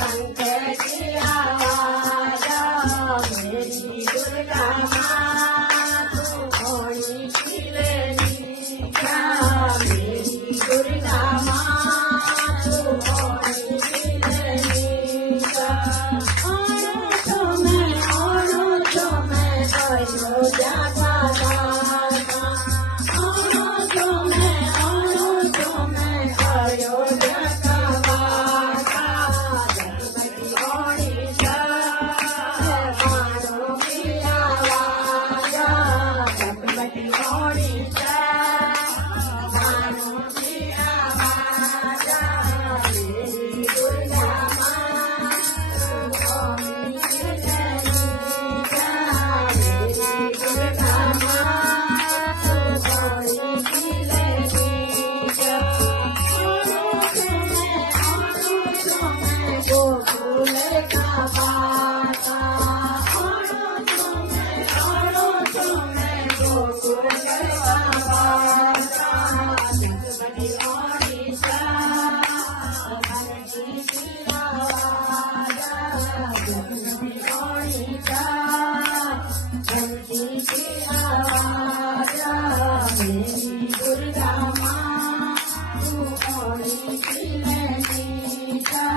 पंखे की आवाज मेरी दुर्गा माँ तू घोड़ी खिलेगी क्या मेरी दुर्गा माँ तू घोड़ी खिलेगी क्या आणो तो मैं अयोध्या का दाता आणो तो मैं अयोध्या का दाता जगमगी ओडिशा मानो की आवाज जगमगी ओडिशा मानो की आवाज मेरी दुर्गा माँ घोड़ी खिलेगी क्या मेरी दुर्गा माँ तू घोड़ी खिलेगी क्या गोकुल का बाता गोकुल का बाता जगमगी ओडिशा धरती की आवाज जगमगी ओडिशा धरती की आवाज मेरी दुर्गा माँ तू घोड़ी खिलेगी क्या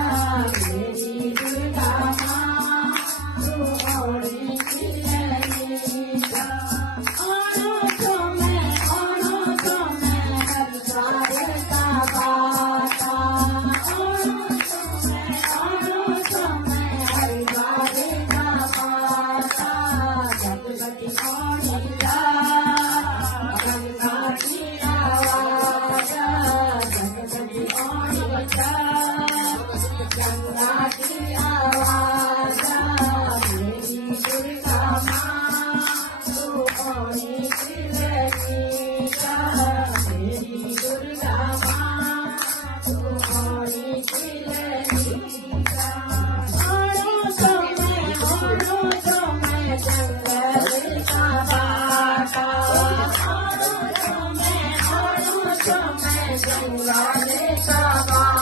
मेरी दुर्गा माँ तू घोड़ी खिलेगी क्या आणो तो मैं हरिद्वार का बाता आणो तो मैं हरिद्वार का बाता जगमगी ओडिशा गंगा की आवाज जगमगी ओडिशा गंगा की आवाज मेरी दुर्गा माँ तू घोड़ी खिलेगी क्या मेरी दुर्गा माँ तू घोड़ी खिलेगी क्या आणो तो मैं जंगल का बाटा आणो तो मैं जंगल का बाटा